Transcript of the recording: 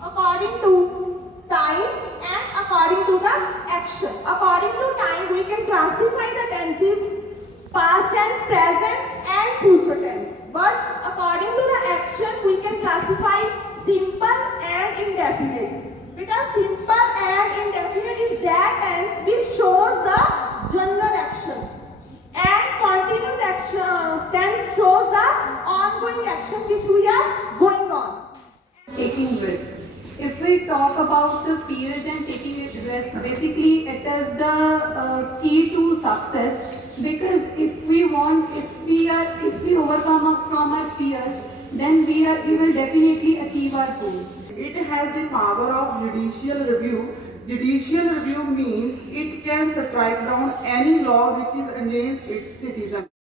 According to time and according to the action. According to time, we can classify the tenses past tense, present and future tense. But according to the action, we can classify simple and indefinite. Because simple and indefinite is that tense which shows the general action. And continuous action tense shows the ongoing action which we are going on. Taking risk. If we talk about the fears and taking risk, basically it is the key to success. Because if we overcome from our fears, then we will definitely achieve our goals. It has the power of judicial review. Judicial review means it can strike down any law which is against its citizens.